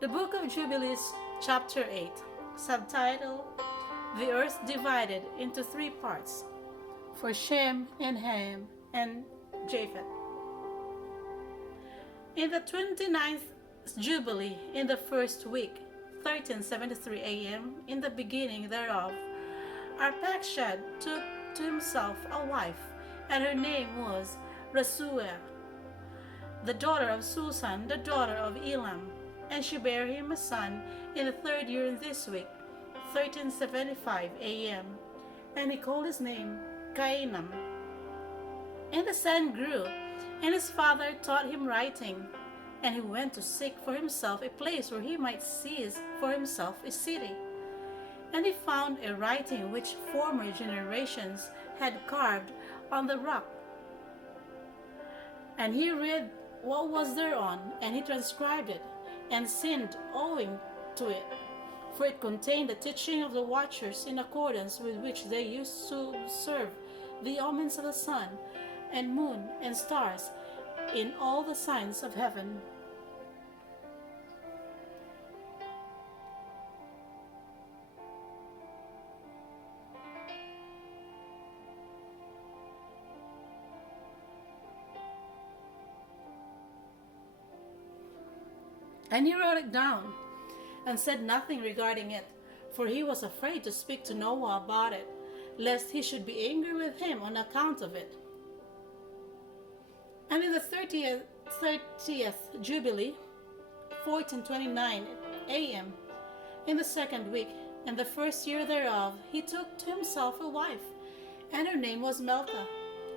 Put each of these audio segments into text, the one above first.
The Book of Jubilees, Chapter 8, subtitle The Earth Divided into Three Parts, for Shem and Ham and Japheth. In the 29th Jubilee, in the first week, 1373 a.m., in the beginning thereof, Arpachshad took to himself a wife, and her name was Rasuel, the daughter of Susan, the daughter of Elam. And she bare him a son in the third year in this week, 1375 a.m. And he called his name Cainam. And the son grew, and his father taught him writing. And he went to seek for himself a place where he might seize for himself a city. And he found a writing which former generations had carved on the rock. And he read what was thereon, and he transcribed it, and sinned owing to it, for it contained the teaching of the watchers in accordance with which they used to serve the omens of the sun and moon and stars in all the signs of heaven. And he wrote it down, and said nothing regarding it, for he was afraid to speak to Noah about it, lest he should be angry with him on account of it. And in the 30th Jubilee, 1429 a.m., in the second week, in the first year thereof, he took to himself a wife, and her name was Melka,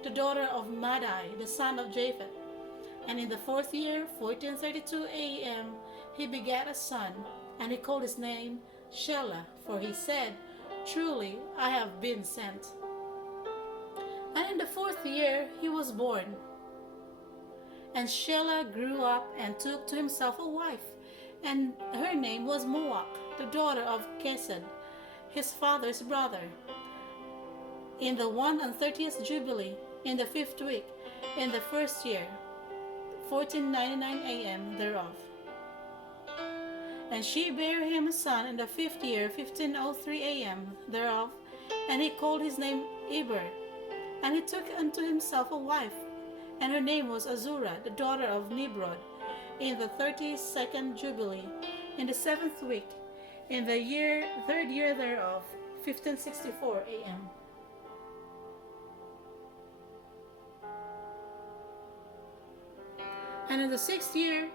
the daughter of Madai, the son of Japheth. And in the fourth year, 1432 a.m., he begat a son, and he called his name Shelah, for he said, Truly I have been sent. And in the fourth year he was born. And Shelah grew up and took to himself a wife, and her name was Moach, the daughter of Kesed, his father's brother. In the 31st Jubilee, in the fifth week, in the first year, 1499 a.m. thereof. And she bare him a son in the fifth year, 1503 a.m. thereof, and he called his name Eber. And he took unto himself a wife, and her name was Azura, the daughter of Nimrod, in the 32nd Jubilee, in the seventh week, in the third year thereof, 1564 a.m. And in the sixth year,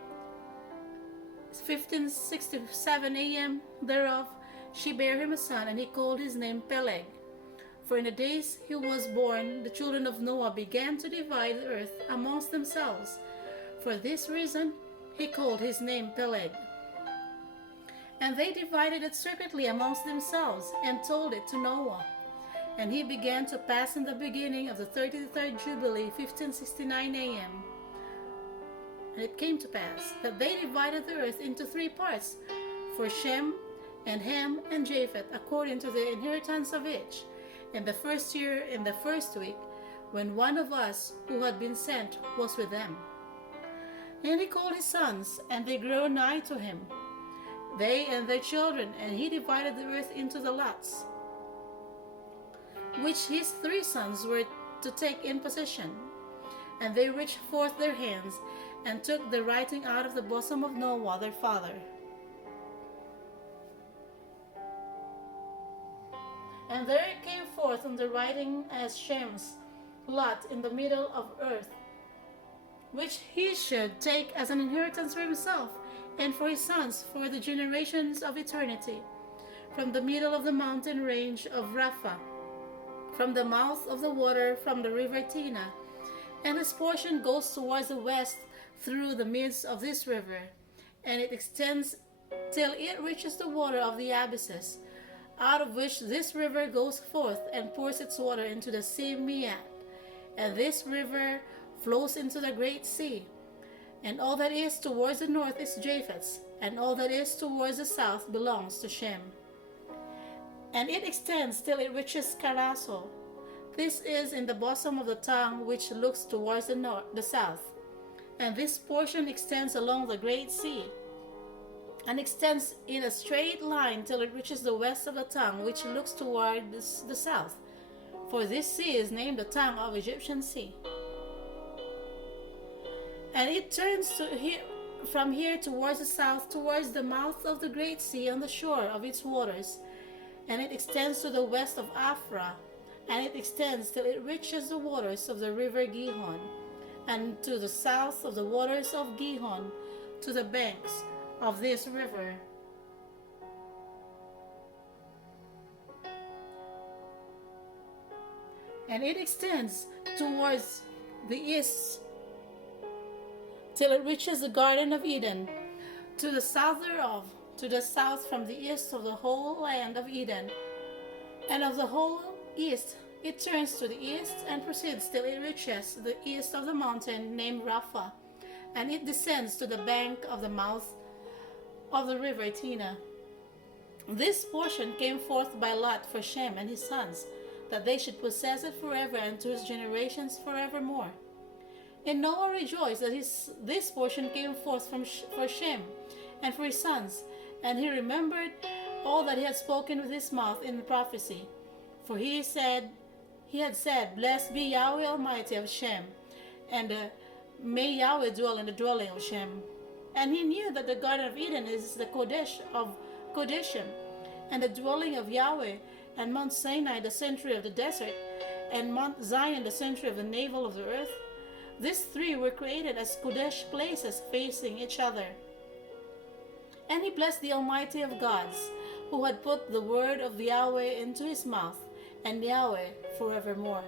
1567 a.m. thereof, she bare him a son, and he called his name Peleg. For in the days he was born, the children of Noah began to divide the earth amongst themselves. For this reason he called his name Peleg. And they divided it secretly amongst themselves, and told it to Noah. And he began to pass in the beginning of the 33rd Jubilee, 1569 a.m. And it came to pass that they divided the earth into three parts, for Shem and Ham and Japheth, according to the inheritance of each, in the first year, in the first week, when one of us who had been sent was with them. And he called his sons, and they grew nigh to him, they and their children, and he divided the earth into the lots, which his three sons were to take in possession. And they reached forth their hands, and took the writing out of the bosom of Noah their father. And there came forth on the writing as Shem's lot in the middle of earth, which he should take as an inheritance for himself, and for his sons for the generations of eternity, from the middle of the mountain range of Rapha, from the mouth of the water, from the river Tina. And this portion goes towards the west through the midst of this river, and it extends till it reaches the water of the abysses, out of which this river goes forth and pours its water into the sea Miat. And this river flows into the great sea. And all that is towards the north is Japheth's, and all that is towards the south belongs to Shem. And it extends till it reaches Carasso. This is in the bosom of the tongue which looks towards the south. And this portion extends along the great sea, and extends in a straight line till it reaches the west of the tongue, which looks toward the south. For this sea is named the tongue of Egyptian Sea. And it turns from here towards the south, towards the mouth of the great sea on the shore of its waters. And it extends to the west of Afra, and it extends till it reaches the waters of the river Gihon, and to the south of the waters of Gihon, to the banks of this river. And it extends towards the east till it reaches the Garden of Eden, to the south thereof, to the south from the east of the whole land of Eden. And of the whole east it turns to the east and proceeds till it reaches the east of the mountain named Rapha, and it descends to the bank of the mouth of the river Tina. This portion came forth by lot for Shem and his sons, that they should possess it forever and to his generations forevermore. And Noah rejoiced that this portion came forth for Shem and for his sons, and he remembered all that he had spoken with his mouth in prophecy. For he had said, Blessed be Yahweh Almighty of Shem, and may Yahweh dwell in the dwelling of Shem. And he knew that the Garden of Eden is the Kodesh of Kodeshim, and the dwelling of Yahweh, and Mount Sinai the sanctuary of the desert, and Mount Zion the sanctuary of the navel of the earth. These three were created as Kodesh places facing each other. And he blessed the Almighty of gods, who had put the word of Yahweh into his mouth, and Yahweh forevermore.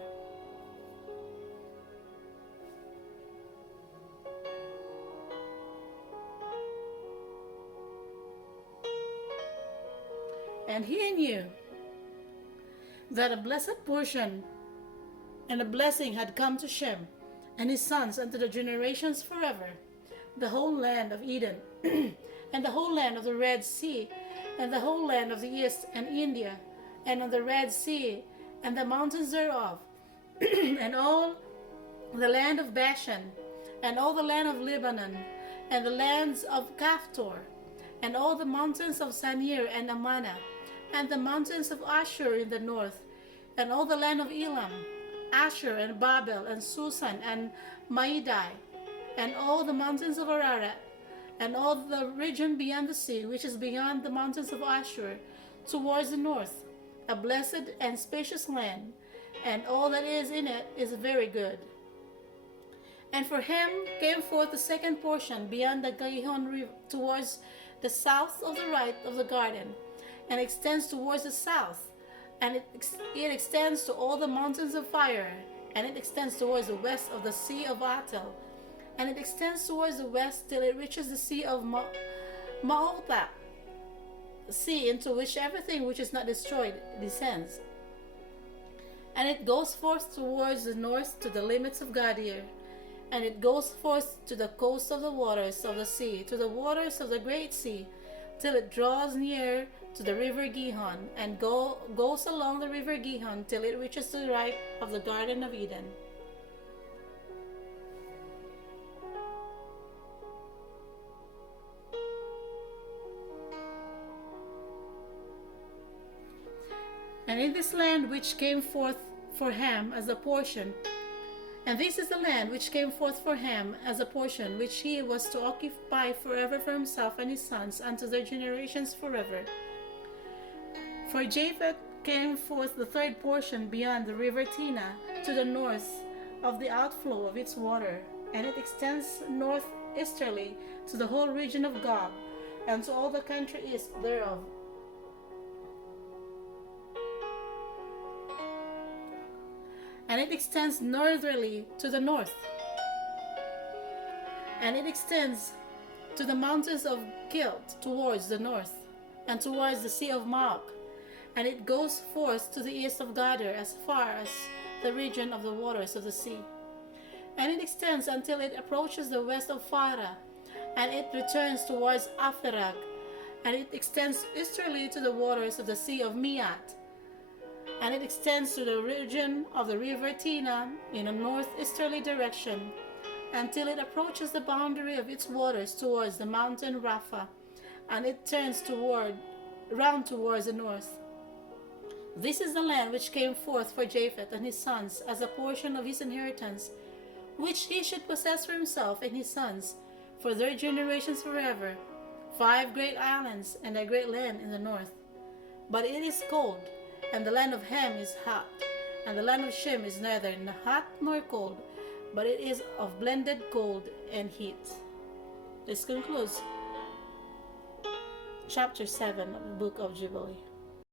And he knew that a blessed portion and a blessing had come to Shem and his sons unto the generations forever, the whole land of Eden, and the whole land of the Red Sea, and the whole land of the east and India, and on the Red Sea, and the mountains thereof, and all the land of Bashan, and all the land of Lebanon, and the lands of Caphtor, and all the mountains of Sanir and Amana, and the mountains of Ashur in the north, and all the land of Elam, Ashur and Babel and Susan and Maidai, and all the mountains of Ararat, and all the region beyond the sea, which is beyond the mountains of Ashur, towards the north, a blessed and spacious land, and all that is in it is very good. And for him came forth the second portion beyond the Gihon river, towards the south of the right of the garden, and extends towards the south, and it extends to all the mountains of fire, and it extends towards the west of the sea of Atel, and it extends towards the west till it reaches the sea of Ma'ota, sea into which everything which is not destroyed descends. And it goes forth towards the north to the limits of Gadir, and it goes forth to the coast of the waters of the sea, to the waters of the great sea, till it draws near to the river Gihon, and goes along the river Gihon till it reaches to the right of the Garden of Eden. And in this land which came forth for Ham as a portion, and this is the land which came forth for Ham as a portion, which he was to occupy forever for himself and his sons unto their generations forever. For Japheth came forth the third portion beyond the river Tina, to the north of the outflow of its water, and it extends northeasterly to the whole region of Gog, and to all the country east thereof. And it extends northerly to the north, and it extends to the mountains of Gilt towards the north, and towards the sea of Maok, and it goes forth to the east of Gader as far as the region of the waters of the sea. And it extends until it approaches the west of Farah, and it returns towards Aphirag, and it extends easterly to the waters of the sea of Miat, and it extends to the region of the river Tina in a northeasterly direction, until it approaches the boundary of its waters towards the mountain Rapha, and it turns round towards the north. This is the land which came forth for Japheth and his sons as a portion of his inheritance, which he should possess for himself and his sons, for their generations forever, 5 great islands and a great land in the north. But it is cold, and the land of Ham is hot, and the land of Shem is neither hot nor cold, but it is of blended cold and heat. This concludes chapter 7 of the book of Jubilee.